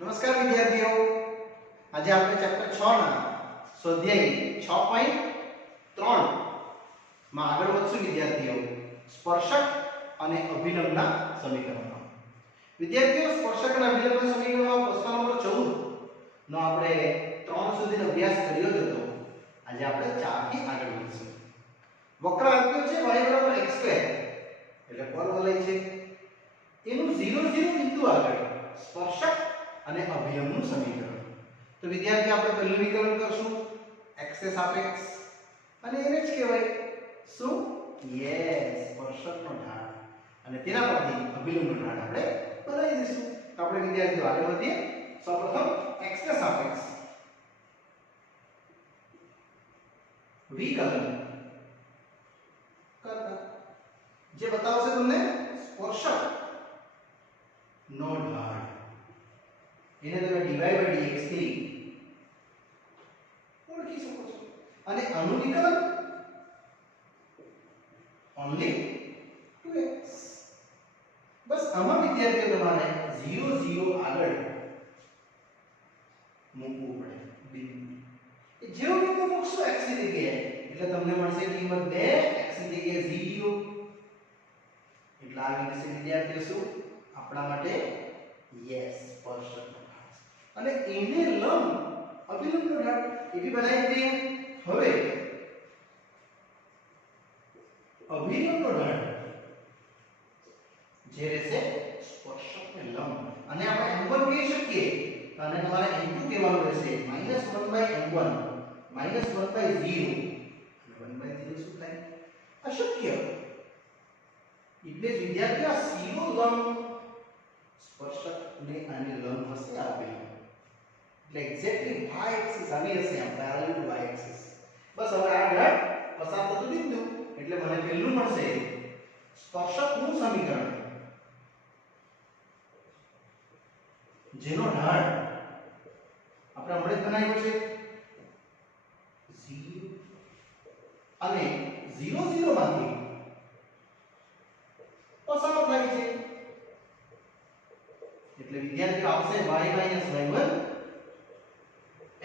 નમસ્કાર વિદ્યાર્થીઓ, આજે આપણે ચેપ્ટર 6 ના સ્વાધ્યાય 6.3 માં આગળ વધશું વિદ્યાર્થીઓ. સ્પર્શક અને અભિલંબના સમીકરણો. વિદ્યાર્થીઓ, સ્પર્શક અને અભિલંબના સમીકરણમાં પ્રશ્ન નંબર 14 નો આપણે 3 સુધીનો અભ્યાસ કર્યો જ હતો. આજે આપણે 4 થી આગળ વધશું. વક્ર આપ્યો છે y x2 એટલે પરવલય છે, એનું 0 0 બિંદુ આગળ સ્પર્શક અને અભિલંબનું સમીકરણ. તો વિદ્યાર્થી આપણે પહેલું વિકલન કરશું x ને સાપેક્ષ, અને એને જ કહેવાય શું? યસ, સ્પર્શકનો ઢાળ, અને તેના પરથી અભિલંબનો ઢાળ આપણે બનાવી દઈશું. તો આપણે વિદ્યાર્થીઓ આગળ વધીએ. સૌપ્રથમ x ને સાપેક્ષ વિકલન કરતા જે બતાવશે તમને સ્પર્શક નો ઢાળ, એને તમે dy by dx થી ઓળખી શકો છો. અને આનું વિકલન only 2x. બસ આમાં વિદ્યાર્થીઓ તમારે 0 0 આગળ મૂકવું પડે બિંદુ. એ જેવું બિંદુ મૂકશો x ની જગ્યાએ એટલે તમને મળશે કિંમત 2, x ની જગ્યાએ 0. એટલે આવી જશે વિદ્યાર્થીઓ શું આપણા માટે? યસ, સ્પર્શક. અને એને લંબ અભિલંબનો ઢાળ એવી બનાવી દઈએ. હવે અભિલંબનો ઢાળ જે રહેશે સ્પર્શકને લંબ, અને આપણે m1 કહી શકીએ, અને તમારે m2 કહેવાનું રહેશે. -1/m1 -1/0, અને 1/0 શું થાય? અશક્ય. એટલે જ વિદ્યાર્થીઓ આ સીધો લંબ સ્પર્શકને આને લંબ હશે આ અભિલંબ. એટલે એક્ઝેક્ટલી y એક્સિસ આવી હશે, આ પેરેલલ ટુ y એક્સિસ. બસ હવે આ ઢાળ પસાર થતું બિંદુ એટલે મને પહેલું મળશે સ્પર્શકનું સમીકરણ, જેનો ઢાળ આપણે હમણાં જ બનાવ્યો છે 0, અને 0 0 માંથી પસાર થાય છે એટલે વિદ્યાર્થીઓ આવશે y y1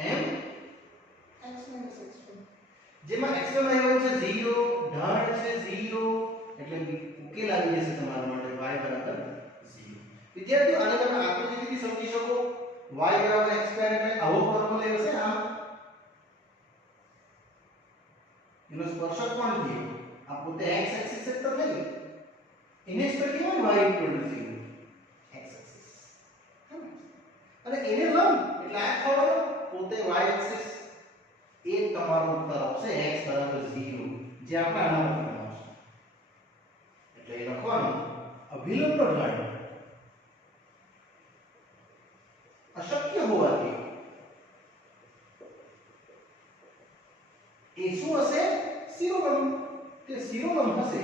m x x1, જેમાં x1 y1 છે 0, ઢાળ છે 0, એટલે ઉકેલ આવી જશે તમારા માટે y બરાબર 0. વિદ્યાર્થીઓ આને તમે આકૃતિથી સમજી શકો. y બરાબર x2 એટલે આવો ફોર્મ્યુલો હશે. આ એનો સ્પર્શક કોણ છે? આ પોતે x એક્સિસ જ તો થઈ, એને જ તો કહેવાય y 0 x એક્સિસ. અને એને લંબ એટલે આ ખબર પોતે y એક્સિસ એ તમારો ઉત્તર આવશે x બરાબર 0, જે આપણે આના પર બનાવશું. એટલે એ લખવાનું અભિલંબનો ઢાળ અશક્ય હોવાથી એ શું હશે? શિરોલંબ. તે શિરોલંબ હશે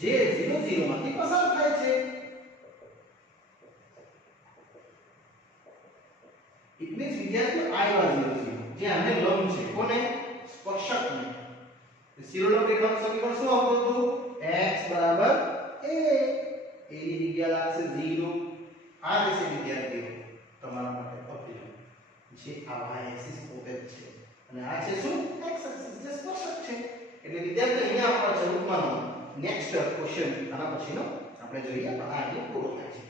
જે 0 0 માંથી પસાર થાય છે. એટલે જ વિદ્યાર્થીઓ I વાર 0 0 જે આને લંબ છે, કોને? સ્પર્શકને. શિરોલંબ રેખાનું સમીકરણ શું આવતું હતું? x બરાબર a, એની જગ્યાએ લાગશે 0. આ રહેશે વિદ્યાર્થીઓ તમારા માટે અભિલંબ, જે આ y એક્સિસ પોતે જ છે, અને આ છે શું? x એક્સિસ જે સ્પર્શક છે. એટલે વિદ્યાર્થીઓ અહીંયા આપણા સ્વરૂપમાંનો નેક્સ્ટ ક્વેશ્ચન આના પછીનો આપણે જોઈએ, પણ આ જે પૂરો થાય છે.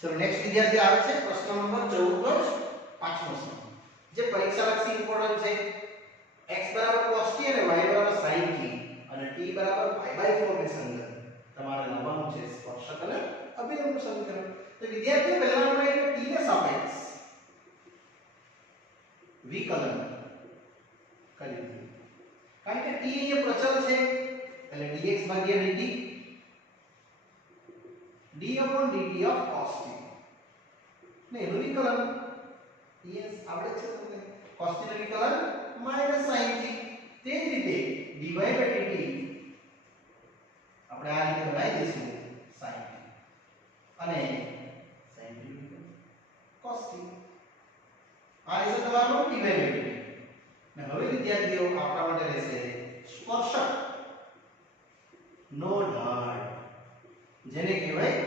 ચલો નેક્સ્ટ વિદ્યાર્થી આવે છે પ્રશ્ન નંબર 14 પર પાંચમો પ્રશ્ન, જે પરીક્ષાલક્ષી ઇમ્પોર્ટન્ટ છે. x બરાબર cos t અને y બરાબર sin t અને t બરાબર pi/4 ને સંગત તમારે લખવાનું છે સ્પર્શક અને અભિલંબનું સમીકરણ. તો વિદ્યાર્થીઓ પહેલા આપણે t ને સાપેક્ષ વિકલન કરી દીધું, કારણ કે t અહીંયા પ્રચલ છે એટલે dx ભાગ્યા dt d/dt of cos t ને એનું વિકલન ds આવડે છે તમને. cos t નું વિકલન -sin t. તે જ રીતે dy by dt આપણે આ રીતે બનાવી દઈશું sin t, અને sin t cos t. આ રીતે તમારું dy by dt. ને હવે વિદ્યાર્થીઓ આપણા માટે રહેશે સ્પર્શક નો ઢાળ. જેને કહેવાય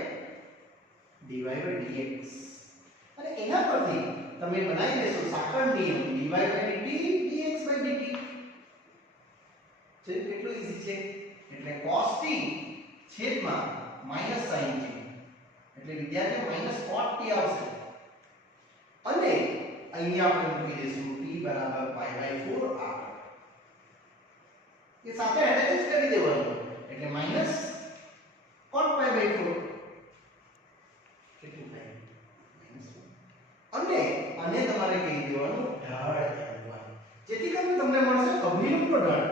dy/dx અને એના પરથી તમે બનાવી લેશો સાંકળ નિયમ dy/dt dx/dt જે કેટલું ઈઝી છે એટલે cos t છેદમાં માઈનસ sin t એટલે વિદ્યાર્થીઓ માઈનસ cot t આવશે અને અહીંયા આપણે મૂકી દઈશું t બરાબર π/4 આગળ એ સાથે એડજસ્ટ કરી દેવાનું એટલે માઈનસ cot π/4 કેટલું થાય અને આને તમારે કહી દેવાનું ઢાળ m1 જેથી કરીને તમને મળશે અભિલંબનો ઢાળ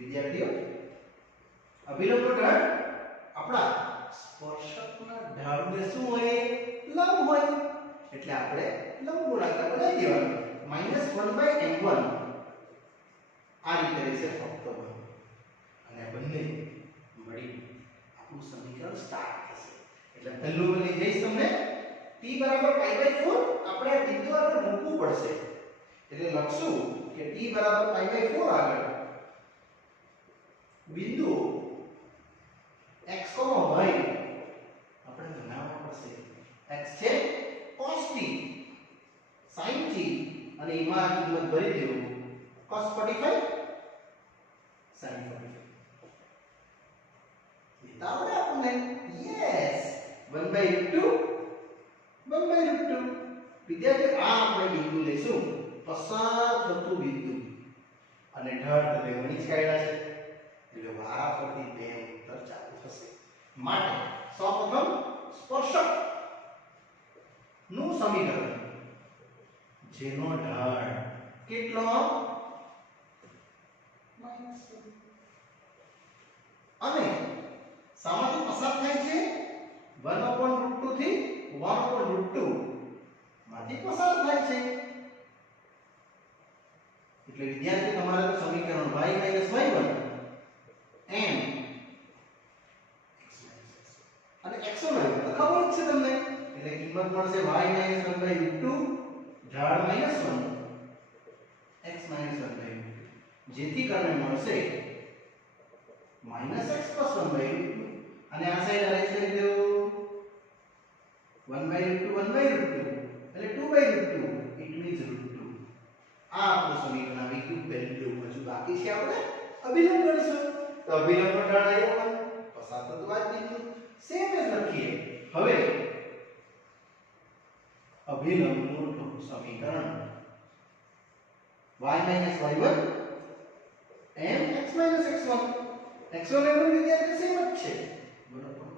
વિદ્યાર્થીઓ અભિલંબનો ઢાળ આપણા સ્પર્શકના ઢાળને શું હોય લંબ હોય એટલે આપણે લંબ ગુણાકાર બનાવી દેવાનો -1/m1 આ રીતે રહેશે ફક્ત અને આ બંને મળી આપણું સમીકરણ સ્ટાર્ટ થશે એટલે પહેલું લઈ જઈશ તમને t બરાબર π/4 આપણે આ બિંદુ આગળ મૂકવું પડશે એટલે લખશું કે t બરાબર π/4 આગળ બિંદુ x, y આપણે બનાવવા પડશે x છે cos t sin t અને એમાં આ કિંમત ભરી દેવું cos 45 sin 45 બતાવો આપણને યસ 1/2 વિદ્યાર્થી આ આપણે બિંદુ લેશું પસાર થતું બિંદુ અને ઢાળ તમે ગણી કાઢ્યા છે એટલે વારા પરથી બે ઉત્તર ચાલુ થશે માટે સૌપ્રથમ સ્પર્શક નું સમીકરણ જેનો ઢાળ કેટલો અને સામાથી પસાર થાય છે 1/√2 થી 1/√2 માંથી પસાર થાય છે એટલે વિદ્યાર્થી તમારે સમીકરણ y - y1 m અને x1 તો ખબર જ છે તમને એટલે કિંમત મળશે y - 1/√2 ઢાળ -1 x - 1/√2 જેથી કરીને મળશે -x + 1/√2 અને આ સાઈડ અરેન્જ કરી દો 1/√2 એટલે 2/√2 ઇટ મીન્સ √2 આ આપણું સમીકરણ આવી ગયું પહેલું હજુ બાકી છે આપણે અભિલંબ કરીશું તો અભિલંબનો ઢાળ આવ્યો પસાર થતું આ બિંદુ સેમ જ લખીએ હવે અભિલંબનું સમીકરણ y - y1 m x - x1 x1 m1 વિદ્યાર્થી સેમ જ છે બરાબર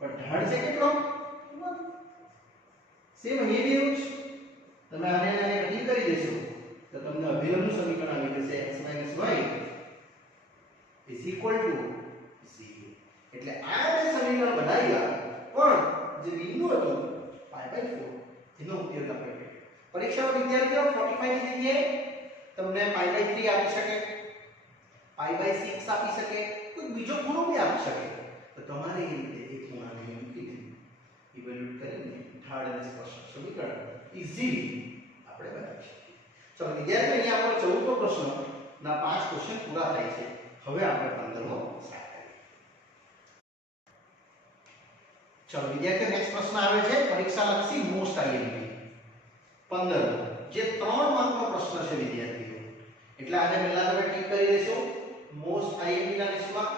પણ ઢાળ છે કેટલો 1 સેમ અહીં બી એવું જ તમે આને કટિંગ કરી દેશો તો તમને અભિલંબનું સમીકરણ આવી જશે x - y = 0 એટલે આ બે સમીકરણ બનાવ્યા પણ જે બિંદુ હતું π/4 એનો ઉપયોગ આપણે કર્યો પરીક્ષામાં વિદ્યાર્થીઓ 45 ની જગ્યાએ તમને π/3 આપી શકે π/6 આપી શકે કોઈ બીજો ખૂણો બી આપી શકે તો તમારે એ રીતે એક ખૂણાને મૂકી દે ઇવેલ્યુએટ કરીને ઢાળ અને સ્પર્શક સમીકરણ ઈઝીલી આપણે બનાવી શકીએ ચલો વિદ્યાર્થીઓ અહીંયા આપણો 14મો પ્રશ્નના 5 ક્વેશ્ચન પૂરા થાય છે હવે આપણે 15મો સ્ટાર્ટ કરીએ ચલો વિદ્યાર્થીઓ નેક્સ્ટ પ્રશ્ન આવે છે પરીક્ષા લક્ષી મોસ્ટ આઈએમપી 15 જે 3 માર્કનો પ્રશ્ન છે વિદ્યાર્થીઓ એટલે આને પહેલા તમે ટીક કરી દેશો મોસ્ટ આઈએમપી ના લિસ્ટમાં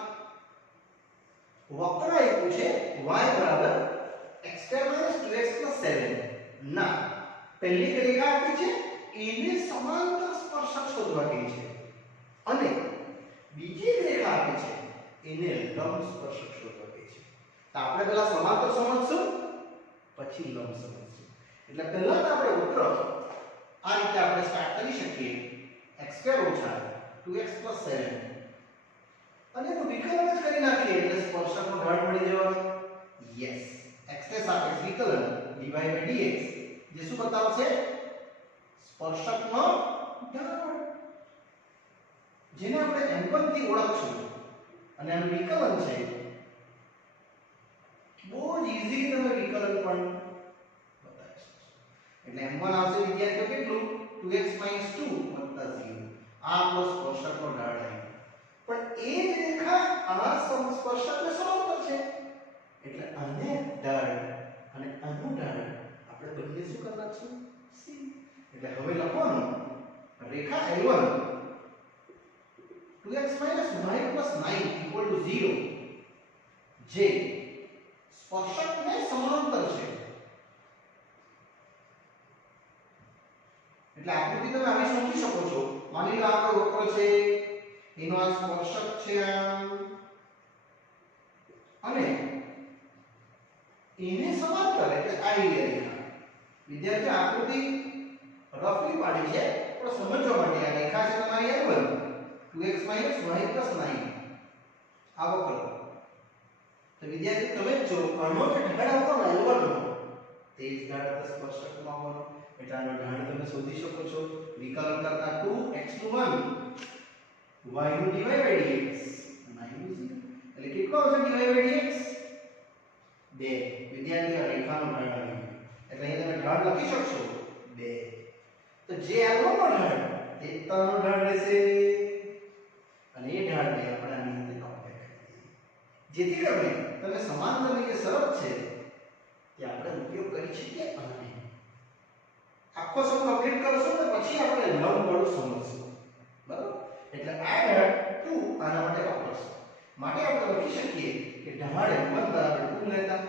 વક્ર આપ્યું છે y = x² - 2x + 7 ના પહેલી રેખા આપી છે એને સમાંતર સ્પર્શક શોધવા કહી છે અને બીજી રેખા આપી છે એને લંબ સ્પર્શક શોધવા કહી છે તો આપણે પહેલા સમાંતર સમજશું પછી લંબ સમજશું એટલે પહેલા તો આપણે વક્ર આ રીતે આપણે સ્ટાર્ટ કરી શકીએ x² - 2x + 7 અને તો વિકલન જ કરી નાખીએ એટલે સ્પર્શકનો ઢાળ મળી જવાનો યસ x ને સાપેક્ષ વિકલન dy/dx જે શું બતાવશે સ્પર્શકનો ઢાળ જેને આપણે m1 થી ઓળખશું અને આનું વિકલન છે બહુ જ ઈઝી તમે વિકલન પણ બતાવી શકશો એટલે m1 આવશે વિદ્યાર્થીઓ કેટલું 2x - 2 + 0 આ આપણો સ્પર્શકનો ઢાળ આવ્યો પણ એ જ રેખા 2x y + 9 = 0 જે સ્પર્શકને સમાંતર છે. એટલે આકૃતિ તમે આવી સમજી શકો છો. માની લો આ કોઈ વક્ર છે, એનો આ સ્પર્શક છે આમ, અને એને સમાંતર એટલે આ રેખા. વિદ્યાર્થી આકૃતિ રફલી પાડી છે પણ સમજવા માટે આ રેખા છે તમારી L1 2x y + 9 આ વક્ર. તો વિદ્યાર્થી તમે જો આનો જે ઢાળ આવતો ને L1 નો તે જ ઢાળ તો સ્પર્શકમાં હોવાનો. એટલે આનો ઢાળ તમે શોધી શકો છો. વિકલન કરતા 2x નું 1 y નું dy/dx 9 નું 0 એટલે કેટલો આવશે dy/dx 2. વિદ્યાર્થી આ રેખાનો ઢાળ આવી ગયો એટલે અહીં તમે ઢાળ લખી શકશો 2. તો જે L1 નો ઢાળ તે તનો ઢાળ રહેશે અને એ ઢાળને આપણે આની અંદર કમ્પેર કરીએ જેથી કરીને તમે સમાંતરની જે શરત છે તે આપણે ઉપયોગ કરી શકીએ. અને આખો સમ કમ્પ્લીટ કરશો ને પછી આપણે લંબ વાળું સમજશું. બરાબર? એટલે આ ઢાળ 2 આના માટે વાપરશું. માટે આપણે લખી શકીએ કે ઢાળ L1 = 2 લેતા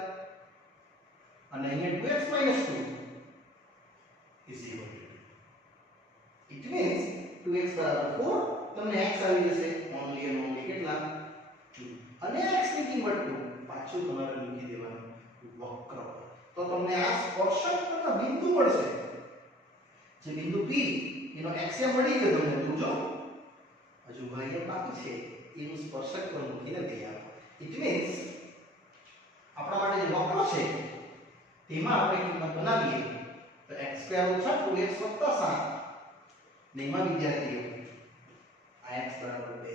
અને અહીંયા 2x - 2 is equal to 2. It means 2x = 4 તમને x આવી જશે only and only કેટલા 2 અને x ની કિંમત 2 પાછું તમારે મૂકી દેવાનું વક્ર. તો તમને આ સ્પર્શક પરના બિંદુ મળશે. જે બિંદુ P એનો x મળી ગયો તમને. જોજો હજુ y બાકી છે એનું સ્પર્શક પર મૂકીને દે આપો. It means આપણા માટે જે વક્ર છે તેમાં આપણે કિંમત બનાવીએ તો x² - 2x + 7 ને એમાં વિદ્યાર્થીઓ આ x = 2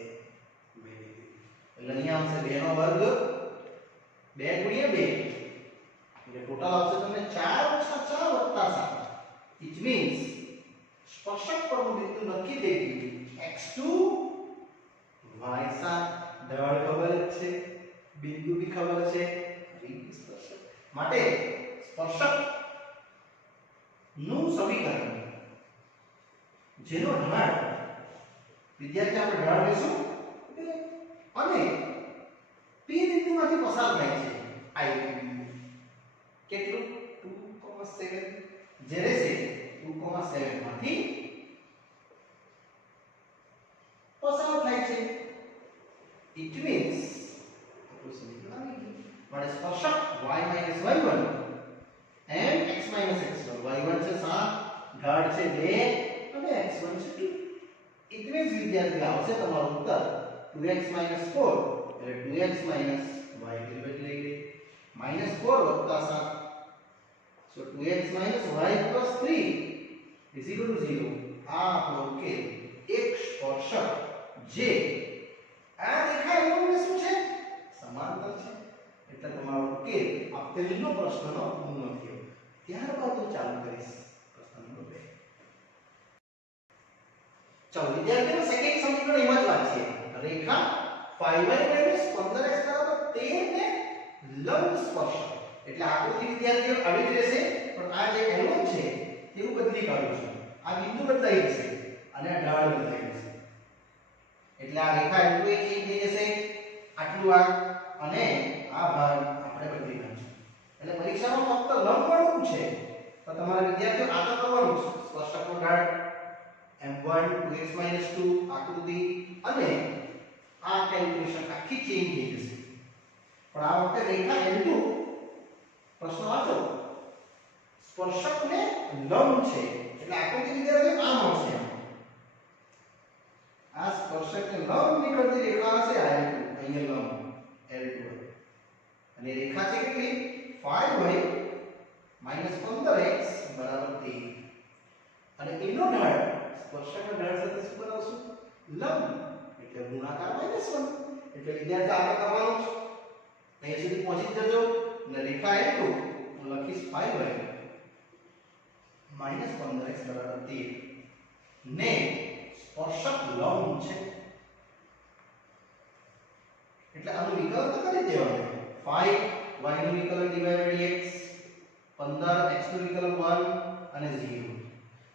એટલે અહીંયા આવશે 2 નો વર્ગ 2 × 2 એટલે ટોટલ આવશે તમને 4 - 4 + 7. It means સ્પર્શક પરનું બિંદુ નક્કી થઈ ગયું x2 y7 ઢાળ ખબર જ છે, બિંદુ બી ખબર છે, સ્પર્શક માટે સ્પર્શક નું સમીકરણ જેનો ઢાળ વિદ્યાર્થી આપણે ઢાળ લેશું અને P બિંદુમાંથી પસાર થાય છે I કેટલું 2,7 જે રહેશે 2,7 માંથી પસાર થાય છે. It means આપણું સમીકરણ આવી ગયું. માટે સ્પર્શક y - y1 and x - x1 y1 છે 7 ઢાળ છે 2 અને x1 છે 2. It means વિદ્યાર્થી આવશે તમારું ઉત્તર 2x - 4 એટલે 2x - y ડિવાઇડ લઈ લે -4 + 7 so 2x - y + 3 = 0. આ આપણો ઉકેલ એક સ્પર્શક જે આ રેખા એનું શું છે સમાંતર છે એટલે તમારો ઉકેલ આ પહેલો પ્રશ્નનો પૂર્ણ થયો. ત્યારબાદ હું ચાલુ કરીશ પ્રશ્ન નંબર 2. ચાલો વિદ્યાર્થીઓ સેકન્ડ સમીકરણ એમાં જ વાંચીએ. રેખા 5y - 15x = 13 ને લંબ સ્પર્શક એટલે આકૃતિ વિદ્યાર્થીઓ આવી જ રહેશે પણ આ જે L1 છે તેવું બદલી કાઢું છું. આ બિંદુ બદલાઈ જશે અને આ ઢાળ બદલાઈ જશે એટલે આ રેખા L2 એ ચેન્જ થઈ જશે આટલું આ અને આ ભાગ આપણે બદલી નાખશું. એટલે પરીક્ષામાં ફક્ત લંબ વાળું છે તો તમારા વિદ્યાર્થીઓ આ તો કરવાનું છે. સ્પર્શકનો ઢાળ m1 2x - 2 આકૃતિ અને આ કેલ્ક્યુલેશન આખી ચેન્જ થઈ જશે. પણ આ વખતે રેખા L2 પ્રશ્ન વાંચો સ્પર્શકને લંબ છે એટલે આકૃતિ વિદ્યાર્થીઓ આમ આવશે. આ સ્પર્શકને લંબ નીકળતી રેખા હશે આ L2 અહીંયા લંબ L2 અને રેખા છે કેટલી 5y - 15x = 13 અને એનો ઢાળ સ્પર્શકના ઢાળ સાથે શું બનાવશું લંબ એટલે ગુણાકાર -1 એટલે વિદ્યાર્થી આપણે કરવાનું છે. અહીં સુધી પહોંચી જજો અને રેખા L2 હું લખીશ 5y - 15x = 13 ને સ્પર્શક લંબ છે એટલે આનું વિકલન તો કરી દેવાનું. 5 y નું વિકલન dy/dx 15 x નું વિકલન 1 અને 0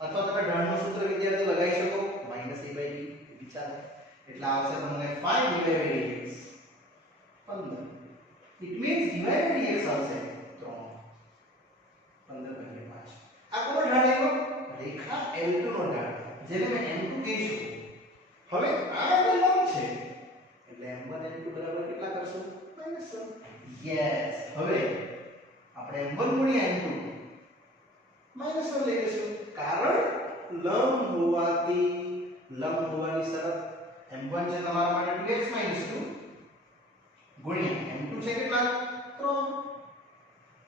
અથવા તમે ઢાળનું સૂત્ર વિદ્યાર્થીઓ લગાવી શકો -a/b વિચાર એટલે આવશે તમને 5 divided x 15. It means divided x આવશે 3. 15 ભાગ્યા 5. આ કોનો ઢાળ આવ્યો? રેખા L2 નો ઢાળ, જેને મેં M2 કહીશું. હવે આ એંગલ લંબ છે એટલે M1 M2 બરાબર કેટલા કરશું? -1. યસ. હવે આપણે M1 ગુણ્યા M2 -1 લઈ લેશું, કારણ લંબ હોવાની શરત. M1 છે તમારા માટે 2x 2 ગુણ્યા M2 છે કેટલા? 3.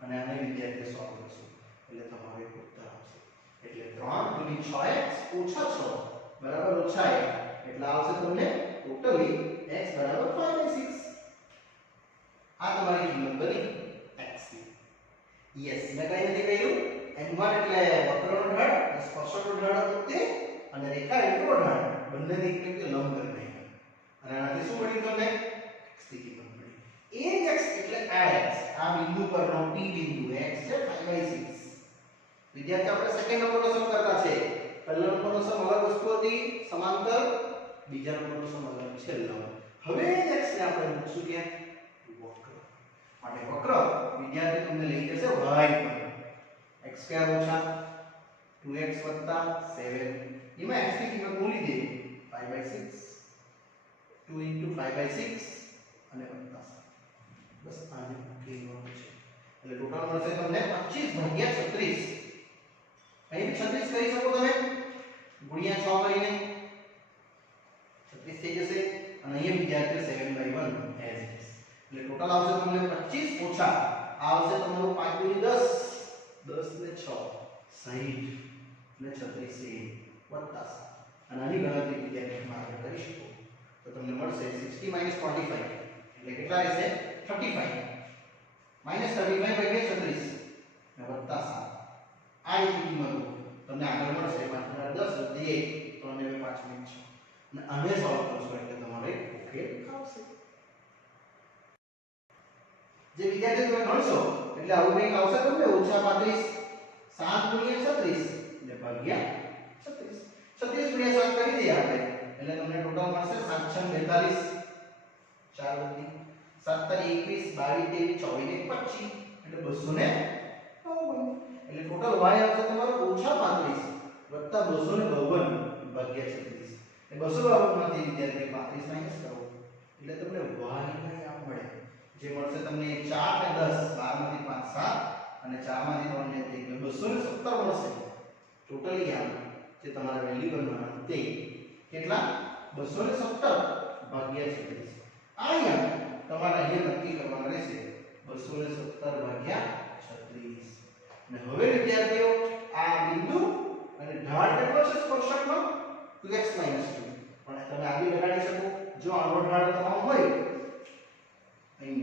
અને આને વિદ્યાર્થીએ સોલ્વ કરશું એટલે તમારો એક ઉત્તર આવશે. એટલે 3 ગુણ્યા 6x ઓછા 6 બરાબર ઓછા 1 એટલે આવશે તમને ટોટલી x બરાબર 5/6. આ તમારી કિંમત બની x ની. યસ, મેં કઈ નથી કહ્યું. M1 એટલે વક્રનો ઢાળ, સ્પર્શકનો ઢાળ હતો તે, અને રેખા L2 નો ઢાળ બંનેની કિંમત લંબ કરી નાખી. અને આનાથી શું મળ્યું તમને? x ની કિંમત મળી. એ જ x એટલે આ x, આ બિંદુ પરનો P બિંદુ x છે 5/6. વિદ્યાર્થી આપણે સેકન્ડ નંબરનો સમ કરતા છે. પહેલા નંબરનો સમ અલગ વસ્તુ હતી સમાંતર, બીજા નંબરનો સમ અલગ છે લંબ. હવે x ને આપણે મૂકશું કે વક્ર. માટે વક્ર વિદ્યાર્થી તમને લઈ જશે y પર. x² ઓછા 2x 7 એમાં x ની કિંમત મૂકી દે 5/6 2 * 5/6 અને વત્તા 7. બસ આને મૂકી દેવાનું છે એટલે ટોટલ મળશે તમને 25/36. અહીં 36 કરી શકો તમે ગુણ્યા 6 કરીને 36 થઈ જશે. અને અહીંયા વિદ્યાર્થીઓ 7/1 એઝ ઇટ ઇઝ એટલે ટોટલ આવશે તમને 25 ઓછા આવશે તમારું 5 * 10 10 ને 6 60 ને 36 વત્તા 7. અને આની ગણતરી વિદ્યાર્થી માર્ક કરી શકો તો તમને મળશે 60 - 45 એટલે કેટલા રહેશે? 35 -35/36 ને વત્તા 7. આ એક કિંમત તમને આગળ મળશે 5 * 10 + 1 3 ને 5 ને 6 અને આને સોલ્વ કરશો એટલે તમારો એક ઉકેલ આવશે. જે વિદ્યાર્થીઓ તમે ગણશો એટલે આવું કંઈક આવશે તમને -35 7 * 36 એટલે ભાગ્યા 36 36 * 7 કરી દઈએ આપણે એટલે તમને ટોટલ મળશે 7 × 42 4 વધી 7 * 21 22 23 24 એટલે 299 એટલે ટોટલ y આવશે તમારો -35 વત્તા 252 ભાગ્યા 36 એટલે 252 માંથી વિદ્યાર્થી 35 માઈનસ કરો એટલે તમને y ને આપ મળે જે મળશે તમને 4 ને 10 12 માંથી 5 7 અને 4 માંથી 3 ને 3 એટલે 217 મળશે. ટોટલી આમ જે તમારે વેલ્યુ ગણવાનું તે કેટલા? 217 ભાગ્યા 36. અહીંયા તમારે અહીંયા નક્કી કરવાનું રહેશે 217 ભાગ્યા 36. અને હવે વિદ્યાર્થીઓ આ બિંદુ અને ઢાળ કેટલો છે સ્પર્શકનો? 2x - 2 પણ તમે આગે લગાડી શકો જો આનો ઢાળ તમામ હોય અહીં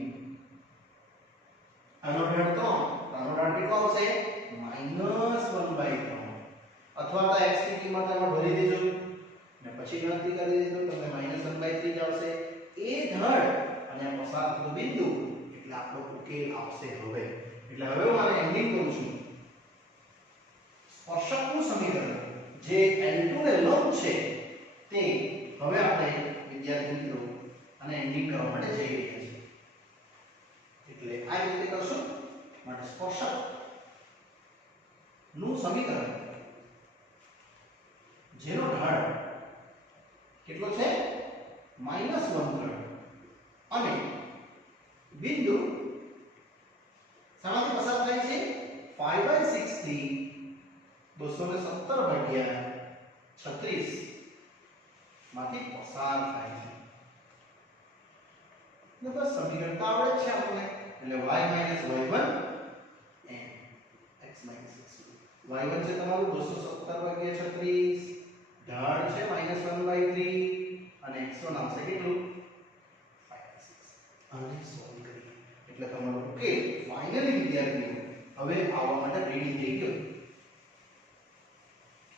આનો ઢાળ 3 આનો ઢાળ કેટલો આવશે? -1/3 અથવા તો x ની કિંમત આમાં ભરી દેજો અને પછી ગણતરી કરી દેજો તમને -1/3 જ આવશે. એ ઢાળ અને આ પસાર થતું બિંદુ એટલે આપણો ઉકેલ આવશે. હવે એટલે હવે હું આને એન્ડિંગ કરું છું. સ્પર્શકનું સમીકરણ જે L2 ને લંબ છે તે હવે આપણે વિદ્યાર્થી મિત્રો આને એન્ડિંગ કરવા માટે જઈ રહ્યા છીએ. એટલે આ રીતે કરશું. માટે સ્પર્શક નું સમીકરણ જેનો ઢાળ કેટલો છે? -1/3 અને બિંદુ શામાંથી પસાર થાય છે? 5/6 થી 217 ભાગ્યા 36 માંથી પસાર થાય છે. ને બસ સમીકરણ તો આવડે છે આપણને એટલે y - y1 and x - x2. y1 છે તમારું 217 ભાગ્યા 36 ઢાળ છે -1/3 અને x1 આવશે કેટલું? 5/6. આને સોલ્વ કરીએ એટલે તમારો ઉકેલ ફાઇનલી વિદ્યાર્થીઓ હવે આવવા માટે રેડી થઈ ગયો.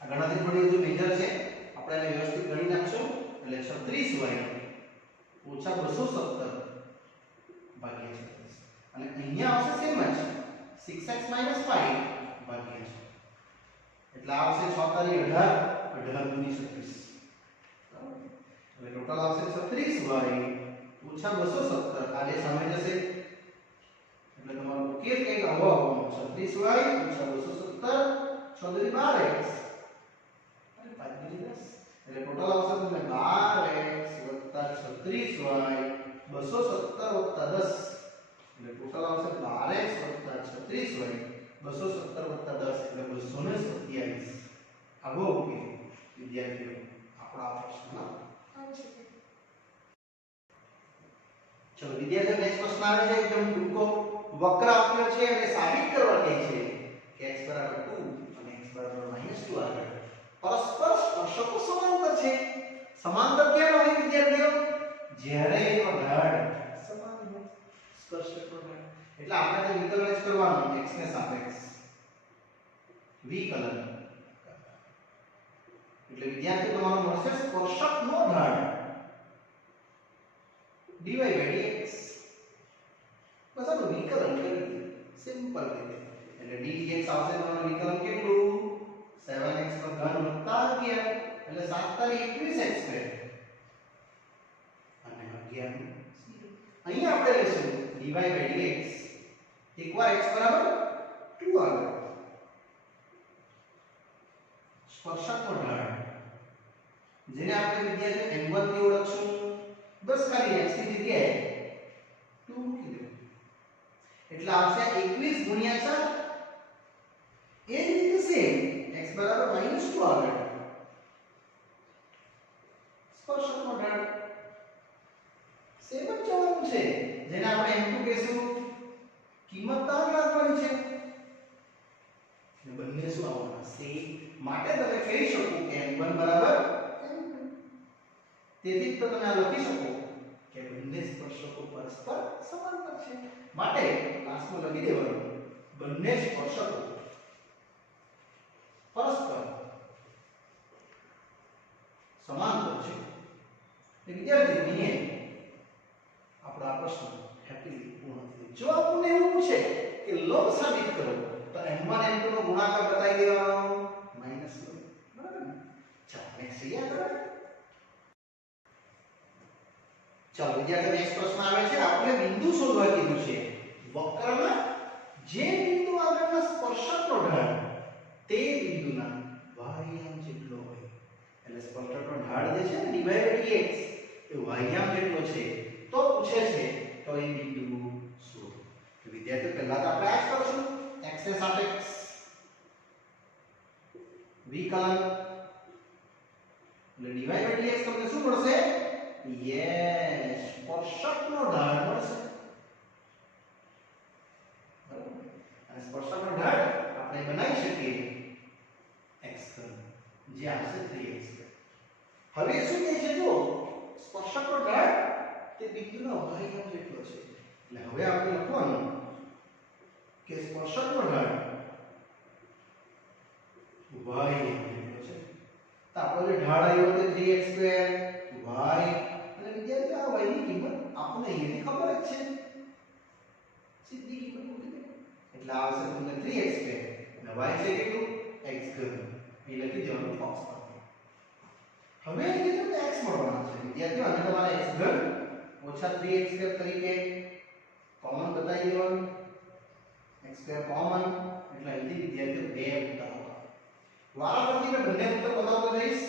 આ ગણતરી થોડી હજુ મેજર છે આપણે એને વ્યવસ્થિત ગણી નાખશું એટલે 36y ઓછા 217 ભાગ્યા 36 અને અહીંયા આવશે સેમ જ 6x - 5 ભાગ્યા 6 એટલે આવશે 6 * 18 18 * 36 બરાબર. એટલે ટોટલ આવશે 36y ઓછા 217 આ બે સામે જશે એટલે તમારો ઉકેલ કંઈક આવો આવવાનો 36y ઓછા 217 6 દૂની 12x અને 5 દૂની 10 એટલે ટોટલ આવશે તમને 12x 36y 217 10 એટલે ટોટલ આવશે 12x 36y 217 10 એટલે 227 આવો ઉકેલ વિદ્યાર્થીઓ આપણા આ પ્રશ્નનો ચલો વિદ્યાર્થીઓ નેક્સ્ટ પ્રશ્ન આવે છે એકદમ ટૂંકો વક્ર આપ્યો છે અને સાબિત કરવા કહે છે કે x 2 અને x 2 આગળ પરસ્પર સ્પર્શકો સમાંતર છે સમાંતર કેમ હોય વિદ્યાર્થીઓ જ્યારે એનો ઢાળ સમાન હોય સ્પર્શકનો ઢાળ એટલે આપણે તો વિકલન જ કરવાનું x ને સાપેક્ષ વિકલન એટલે વિદ્યાર્થીઓ તમારો મળશે સ્પર્શકનો ઢાળ dy by dx બસ આનું વિકલન કરી દે સિમ્પલ રીતે એટલે dx આવશે તમારું વિકલન કેટલું 7x નો ઘન વત્તા 11 એટલે 7 તારી 21x સ્ક્વેર અને 11 અહીં આપણે લેશું dy by dx એકવાર x બરાબર 2 આગળ સ્પર્શકનો ઢાળ જેને આપણે વિદ્યાર્થીઓ n1 થી ઓળખશું બસ ખાલી x ની જગ્યાએ 2 મૂકી દો એટલે આવશે 21 ગુણ્યા 4 એ જ રીતે સેમ x બરાબર -2 આગળ સ્પર્શકનો ઢાળ સેમ જ જવાનું છે જેને આપણે m2 કહેશું કિંમત તાર રાખવાની છે ને બંને શું આવવાના સેમ માટે તમે કહી શકો કે n1 બરાબર n2 તેથી તો તમે આ લખી શકો કે બંને સ્પર્શકો પરસ્પર સમાંતર છે માટે ક્લાસમાં લખી દેવાનું બંને સ્પર્શકો પરસ્પર સમાંતર છે એ વિદ્યાર્થીઓ અહીંયા આપણો આ પ્રશ્ન હેપીલી પૂર્ણ થયો જો આપણને એવું પૂછે કે લંબ સાબિત કરો તો n1 n2 નો ગુણાકાર બતાવી દેવાનો માઈનસ લો બરાબર ને ચાલો નેક્સ્ટ યાદ કરો ચાલો વિદ્યાર્થીઓ નેક્સ્ટ પ્રશ્ન આવે છે આપણે બિંદુ શોધવા કીધું છે વક્રમાં જે બિંદુ આગળના સ્પર્શકનો ઢાળ તે બિંદુના વાહ્યામ જેટલો હોય એટલે સ્પર્શકનો ઢાળ જે છે ને dy by dx એ વાહ્યામ જેટલો છે તો પૂછે છે તો એ બિંદુ શોધો તો વિદ્યાર્થીઓ પહેલા તો આપણે આ જ કરશું x ને સાપેક્ષ વિકલન એટલે dy by dx તમને શું મળશે યસ સ્પર્શકનો ઢાળ મળશે બરાબર અને સ્પર્શકનો ઢાળ આપણે બનાવી શકીએ x ઘન જે આવશે 3x હવે શું કહે છે જો સ્પર્શકનો ઢાળ તે બિંદુના વાહ્યામ જેટલો છે એટલે હવે આપણે લખવાનું કે સ્પર્શકનો ઢાળ વાહ્યામ જેટલો છે તો આપણો જે ઢાળ આવ્યો તે 3x સ્ક્વેર y અને વિદ્યાર્થીઓ આ y ની કિંમત આપણને અહીંયાથી ખબર જ છે સીધી કિંમત મૂકી દે એટલે આવશે તમને 3x સ્ક્વેર અને y છે કેટલું x ઘન એ લખી દેવાનું બોક્સ પર હવે અહીં તમને x મળવાના છે વિદ્યાર્થીઓ અને તમારે x ઘન ઓછા 3x સ્ક્વેર તરીકે કોમન બતાવી દેવાનું x સ્ક્વેર કોમન એટલે અહીંથી વિદ્યાર્થીઓ બે ઉતારવા વારાફરતી મેં બંને ઉત્તર બનાવતો જઈશ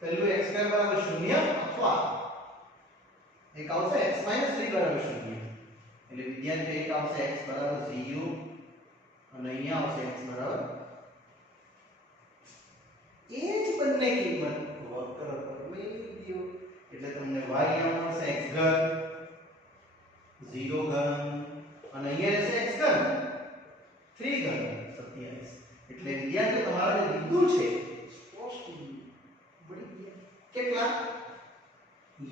પહેલું x સ્ક્વેર બરાબર 0 અથવા એક આવશે x 3 બરાબર 0 એટલે વિદ્યાર્થીઓ એક આવશે x બરાબર 0 અને અહીંયા આવશે x બરાબર એ જ બંને કિંમત વક્ર પર મેળવી દો એટલે તમને y અહીંયા મળશે x ઘન 0 ઘન અને અહીંયા રહેશે x ઘન 3 ઘન 27 એટલે વિદ્યાર્થીઓ તમારા જે બિંદુ છે સ્પષ્ટ બિંદુ કેટલા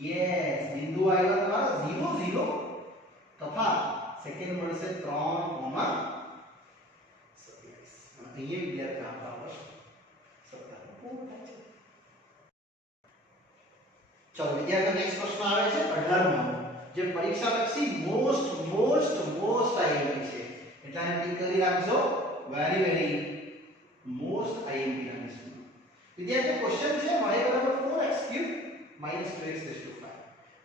યસ બિંદુ આવ્યા તમારા 0 0 તથા સેકન્ડ મળશે 3, 27 અહીંયા વિદ્યાર્થી આપણા પ્રશ્ન સત્તાનો પૂર્ણ થાય છે ચલો વિદ્યાર્થીઓ નેક્સ્ટ પ્રશ્ન આવે છે 18મો જે પરીક્ષા લક્ષી મોસ્ટ આઈએમપી છે એટલે આને ટીક કરી રાખજો વેરી મોસ્ટ આઈએમપી ના વિદ્યાર્થી ક્વેશ્ચન છે y = 4x³ -2x⁵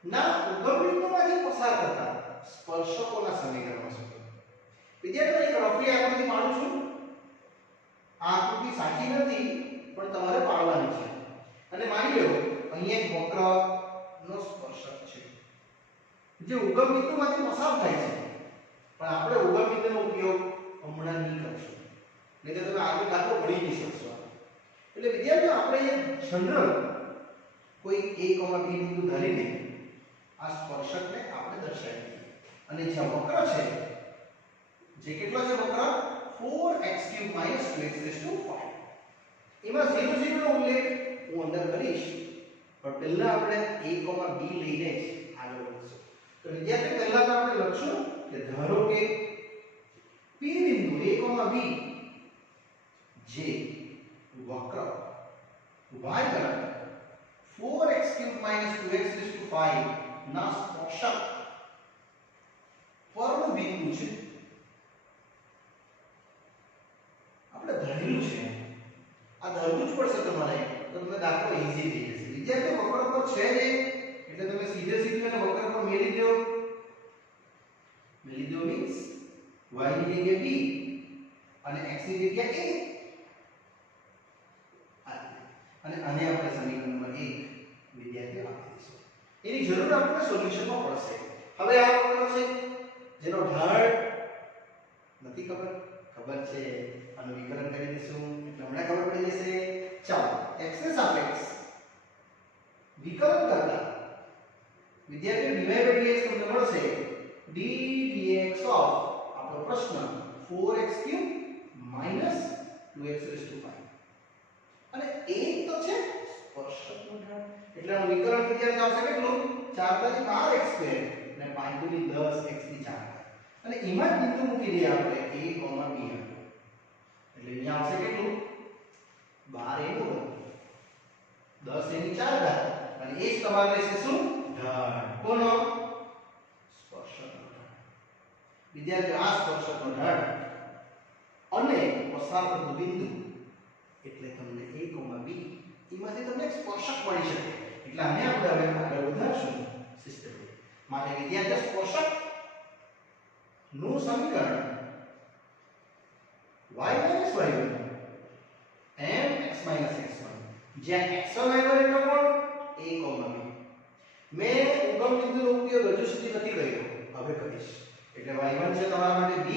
ના ઉગમ બિંદુમાંથી પસાર થતા સ્પર્શકોના સમીકરણો શોધો. વિદ્યાર્થીઓ એક રફલી આકૃતિ પાડું છું. આ આકૃતિ સાચી નથી પણ તમારે પાડવાની છે. અને માની લો અહીંયા એક વક્રનો સ્પર્શક છે જે ઉગમ બિંદુમાંથી પસાર થાય છે, પણ આપણે ઉગમ બિંદુનો ઉપયોગ હમણાં નહીં કરશું, નહીં તો તમે આગળ દાખલો પડી નહીં શકશો. એટલે વિદ્યાર્થીઓ આપણે એક જનરલ કોઈ a, b બિંદુ ધરીને આ સ્પર્શકને આપણે દર્શાવી દઈએ. અને જે વક્ર છે જે કેટલો છે વક્ર 4x³ - 2x⁵ એમાં 0 0 નો ઉલ્લેખ હું અંદર કરીશ, પણ પહેલા આપણે a, b લઈને જ આગળ વધીશું. તો વિદ્યાર્થી પહેલા તો આપણે લખશું કે ધારો કે p બિંદુ a, b જે વક્ર y બરાબર 4x³ - 2x⁵ ના સ્પર્શક પરનું બિંદુ છે. આપણે ધરેલું છે, આ ધરવું જ પડશે તમારે, તો તમને દાખલો ઈઝી થઈ જશે. વિદ્યાર્થીઓ વક્ર પર છે જ એટલે તમે સીધે સીધું એને વક્ર પર મેળી દો. મેળી દો મીન્સ y ની જગ્યાએ b અને x ની જગ્યાએ a. અને આને આપણે સમીકરણ નંબર 1 વિદ્યાર્થીઓ આપી દઈશું. એની જરૂર આપણને સોલ્યુશનમાં પડશે. હવે આ વક્ર છે જેનો ઢાળ નથી ખબર, ખબર છે, આનું વિકલન કરી દઈશું એટલે હમણાં ખબર પડી જશે. ચાલો x ને સાપેક્ષ વિકલન કરતા વિદ્યાર્થીઓ dy by dx તમને મળશે d dx ઓફ આપણો પ્રશ્ન 4x³ - 2x⁵ અને a તો છે સ્પર્શકનો ઢાળ એટલે આનું વિકલન વિદ્યાર્થી આવશે કેટલું 4/12x² અને 5×10x⁴ અને એમાં જ બિંદુ મૂકી દઈએ આપણે a, b એટલે અહીંયા આવશે કેટલું 12 a નો ઘન 10 a ની 4 ઘાત અને એ જ તમારે રહેશે શું ઢાળ. કોનો? સ્પર્શકનો ઢાળ. વિદ્યાર્થીઓ આ સ્પર્શકનો ઢાળ અને પસાર થતું બિંદુ એટલે તમને a, b એમાંથી તમને એક સ્પર્શક મળી શકે. એટલે આને આપણે હવે આગળ વધારશું સિસ્ટમ માટે. વિદ્યાર્થીઓ સ્પર્શક નું સમીકરણ y - y1 mx - x1 જ્યાં x1 y1 એટલે કોણ a, b. મેં ઉગમ બિંદુનો ઉપયોગ હજુ સુધી નથી કર્યો, હવે કરીશ. એટલે y1 છે તમારા માટે b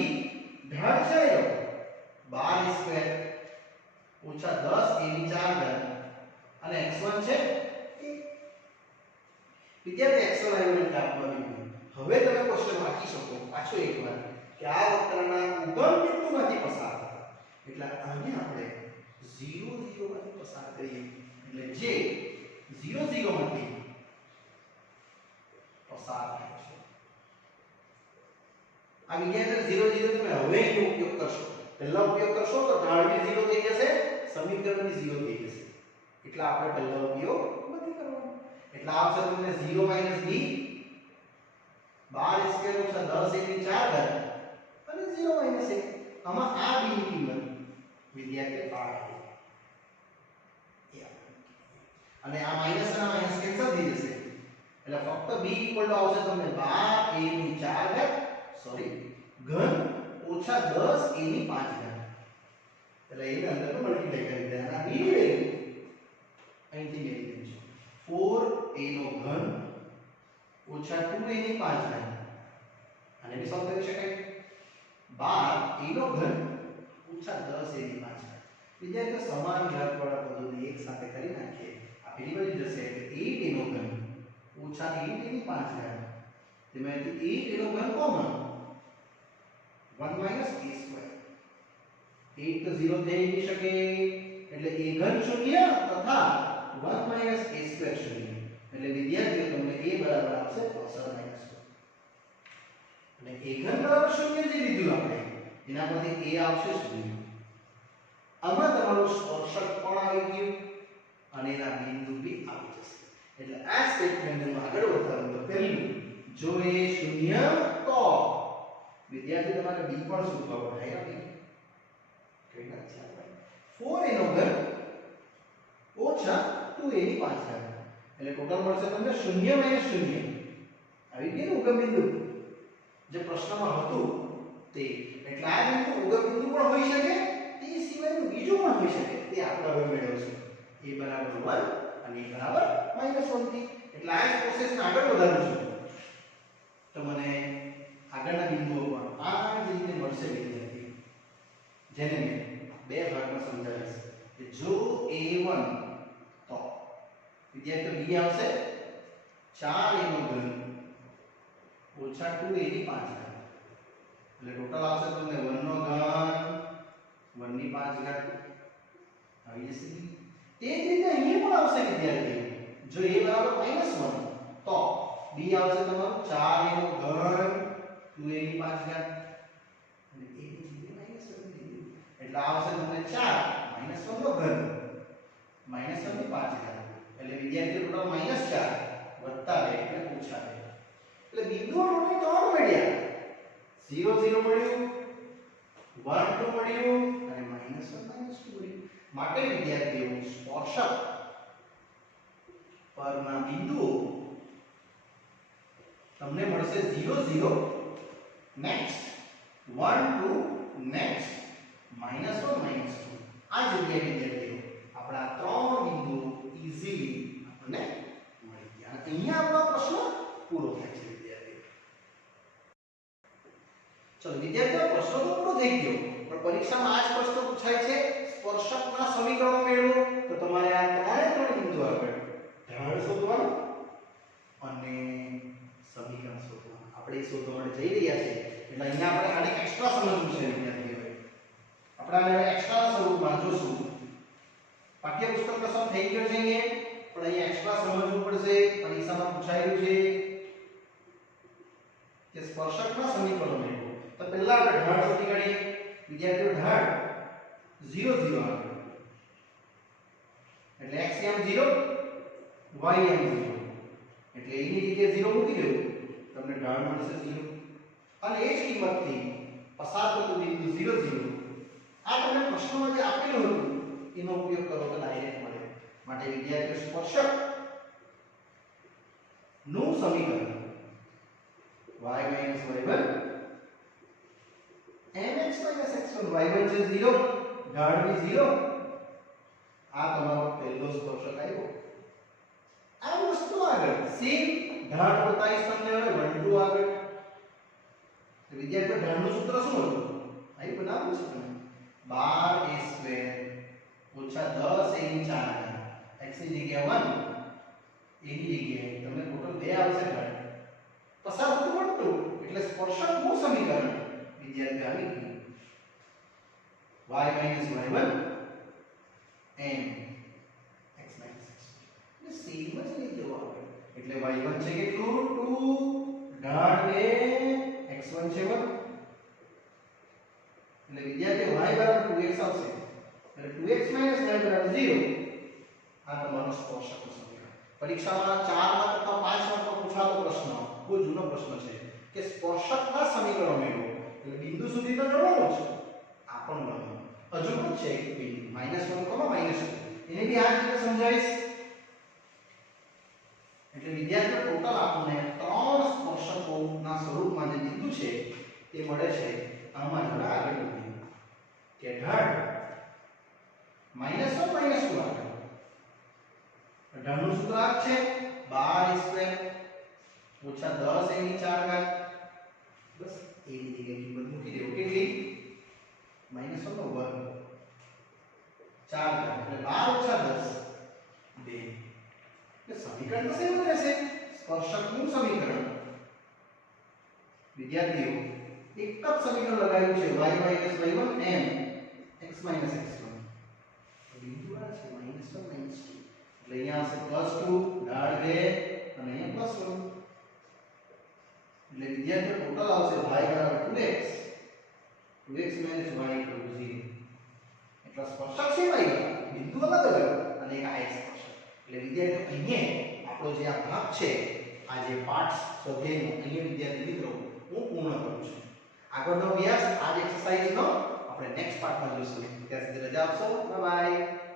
ઢાળ છે 12a² - 10 a ની 4 ઘાત અને x1 છે a. વિદ્યાર્થી x1 y1 એટલે આપવા બિંદુ. હવે તમે ક્વેશ્ચન વાંચી શકો પાછો એકવાર કે આ વક્રના ઉગમ બિંદુમાંથી પસાર થતા એટલે આને આપણે 0 0 માંથી પસાર કરીએ એટલે જે 0 0 માંથી પસાર થાય છે. આ વિદ્યાર્થી 0 0 તમે હવે એનો ઉપયોગ કરશો, પહેલા ઉપયોગ કરશો તો ઢાળ બી 0 થઈ જશે, સમીકરણ બી 0 થઈ જશે. એટલે આપણે પહેલા ઉપયોગ નથી કરવાનો. એટલે આવશે તમને 0 - b 12a² - 10 a ની 4 ઘાત અને 0 - 1. આમાં આ b ની કિંમત વિદ્યાર્થી 12 અને આ માઈનસ અને માઈનસ કેન્સલ થઈ જશે એટલે ફક્ત b આવશે તમને 12 a ની 4 ઘાત સોરી ઘન ઓછા 10 a ની 5 ઘાત. એટલે એને અંદર મલ્ટીપ્લાય કરી દેવાના. b ની વેલ્યુ અહીંથી મેળવી દઈશું 4 a નો ઘન ઓછા 2 a ની 5 ઘાત. આને બી સોલ્વ કરી શકાય 12 a નો ઘન ઓછા 10 a ની 5 ઘાત. વિદ્યાર્થીઓ સમાન ઘાતવાળા પદોને એક સાથે કરી નાખીએ. આ પેલી બાજુ જશે એટલે 8 a નો ઘન ઓછા 8 a ની 5 ઘાત. તેમાંથી 8 a નો ઘન કોમન 1 - a². 8 તો 0 થઈ નહીં શકે એટલે a ઘન શૂન્ય તથા 1 - a² શૂન્ય. એટલે વિદ્યાર્થીઓ તમને a બરાબર આવશે +- અને a ઘન બરાબર શૂન્ય જે લીધું આપણે એના પરથી a આવશે શૂન્ય. આમાં તમારું સ્પર્શક પણ આવી ગયું અને એના બિંદુ બી આવી જશે. એટલે આ સ્ટેટમેન્ટનું આગળ વધારવું તો પહેલું જો a શૂન્ય તો વિદ્યાર્થી તમારે b પણ શોધવા પડે. કઈ વાત છે આપણે 4 a નો ઘન ઓછા 2 a ની 5 ઘાત એટલે ટોટલ મળશે તમને 0 - 0 આવી ગયું ઉગમ બિંદુ જે પ્રશ્નમાં હતું તે એટલે આ બિંદુ ઉગમ બિંદુ પણ હોઈ શકે તે સિવાયનું બીજું પણ હોઈ શકે તે આપણે હવે મેળવશું a બરાબર 1 અને a બરાબર -1 થી એટલે આ જ પ્રોસેસને આગળ વધારું છું તો મને આગળના બિંદુઓ પણ આ જ રીતે મળશે વિદ્યાર્થી જેને મેં બે ભાગમાં સમજાવીશ કે જો a1 તો વિદ્યાર્થીઓ b આવશે 4a નો ઘન ઓછા 2a ની 5 ઘાત એટલે ટોટલ આવશે તમને 1 નો ઘન 1 ની 5 ઘાત આવી જશે તે જ રીતે અહીંયા પણ આવશે વિદ્યાર્થીઓ જો a બરાબર -1 તો b આવશે તમારું 4a નો ઘન 2a ની 5 ઘાત અને a ની જગ્યાએ -1 દીધું એટલે આવશે તમને 4 -1 નો ઘન -1 ની 5 ઘાત એટલે વિદ્યાર્થીઓ ટોટલ -4 વત્તા 2 એટલે ઓછા 2 એટલે બિંદુઓ ટોટલ 3 મળ્યા 0 0 મળ્યું 1 2 મળ્યું અને -1 -2 મળ્યું માટે વિદ્યાર્થીઓ સ્પર્શક પરના બિંદુઓ તમને મળશે 0 0 નેક્સ્ટ 1 2 નેક્સ્ટ -1 -2 આ જગ્યાએ વિદ્યાર્થીઓ આપણા ત્રણ બિંદુઓ ઈઝીલી આપણને મળી ગયા અને અહીંયા આપણો પ્રશ્ન પૂરો થાય છે વિદ્યાર્થીઓ ચલો વિદ્યાર્થીઓ પ્રશ્ન તો પૂરો થઈ ગયો પણ પરીક્ષામાં આ જ પ્રશ્ન પૂછાય છે સ્પર્શકના સમીકરણો મેળવો તો તમારે આ ત્રણ બિંદુ આગળ ઢાળ શોધવાનું અને સમીકરણ શોધવાનું આપણે શોધવા માટે જઈ રહ્યા છીએ એટલે અહીંયા આપણે આને એક્સ્ટ્રા સમજવું છે વિદ્યાર્થીઓ આપણે આને એક્સ્ટ્રા સ્વરૂપમાં જોશું પાઠ્યપુસ્તકનો સમ થઈ ગયો છે અહીંયા પણ અહીંયા એક્સ્ટ્રા સમજવું પડશે પરીક્ષામાં પૂછાયેલું છે કે સ્પર્શકના સમીકરણો મેળવો તો પહેલા આપણે ઢાળ શોધી કાઢીએ વિદ્યાર્થીઓ ઢાળ 0 0 આવે એટલે x m 0 y m 0 એટલે એની જગ્યાએ 0 મૂકી દેવું તમને ઢાળ મળશે 0 અને એ જ કિંમતથી પસાર થતું બિંદુ 0 0 આ તમને પ્રશ્નમાં જે આપેલું હતું એનો ઉપયોગ કરો તો ડાયરેક્ટ મળે માટે વિદ્યાર્થીઓ સ્પર્શક નું સમીકરણ y - y1 mx - x1 y1 છે 0 ઢાળ બી 0 આ તમારો પહેલો સ્પર્શક આવ્યો આ વસ્તુ આગળ સેમ ઢાળ 45 તમને હવે 1 2 આગળ તો વિદ્યાર્થીઓ ઢાળનું સૂત્ર શું હતું અહીં બનાવવું છે તમે 12a² ઓછા 10a ની 4 x ની જગ્યાએ 1 a ની જગ્યાએ તમને ટોટલ 2 આવશે ઢાળ પસાર થતું મળતું એટલે સ્પર્શકનું સમીકરણ વિદ્યાર્થી આવી ગયું y - y1 m x - x એટલે સેમ જ લઈ જવો આપણે એટલે y1 છે કેટલું 2 ઢાળ 2 x1 છે 1 એટલે વિદ્યાર્થી y બરાબર 2x આવશે એટલે 2x - y બરાબર 0 આ તમારો સ્પર્શકનું સમીકરણ પરીક્ષામાં 4 માર્ક અથવા 5 માર્કનો પૂછાતો પ્રશ્ન બહુ જૂનો પ્રશ્ન છે કે સ્પર્શકના સમીકરણો મેળવો એટલે બિંદુ સુધી તો ગણવાનું છે આ પણ ગણવાનું હજુ પણ છે એક બિંદુ -1, -2 એને બી આ રીતે સમજાવીશ એટલે વિદ્યાર્થીઓ ટોટલ આપણને ત્રણ સ્પર્શકોના સ્વરૂપમાં જે બિંદુ છે તે મળે છે આમાં જોડે આગળ વધીએ કે ઢાળ -1 - 2 આગળ ઢાળનું સૂત્ર આ છે 12a² ઓછા 10a ની 4 ઘાત બસ a ની જગ્યાએ કિંમત મૂકી દેવો કેટલી -1 નો વર્ગ 4 ઘાત એટલે 12 - 10 2 એટલે સમીકરણ તો સેમ રહેશે સ્પર્શકનું સમીકરણ વિદ્યાર્થીઓ એક જ સમીકરણ લગાવ્યું છે y - y1 m x - x1 બિંદુ આ છે -1 - 2 એટલે અહીંયા આવશે +2 ઢાળ 2 અને અહીંયા +1 એટલે વિદ્યાર્થીઓ ટોટલ આવશે y બરાબર 2x 2x - y 0 એટલે સ્પર્શક છે બિંદુ અલગ અલગ અને એક આ સ્પર્શક એટલે વિદ્યાર્થીઓ અહીંયા આપણો જે આ ભાગ છે આ જે પાઠ સ્વાધ્યાયનો અહીંયા વિદ્યાર્થી મિત્રો હું પૂર્ણ કરું છું આગળનો અભ્યાસ આ જ એક્સરસાઇઝનો આપણે નેક્સ્ટ પાર્ટમાં જોઈશું ત્યાં સુધી રજા આપશો બાય બાય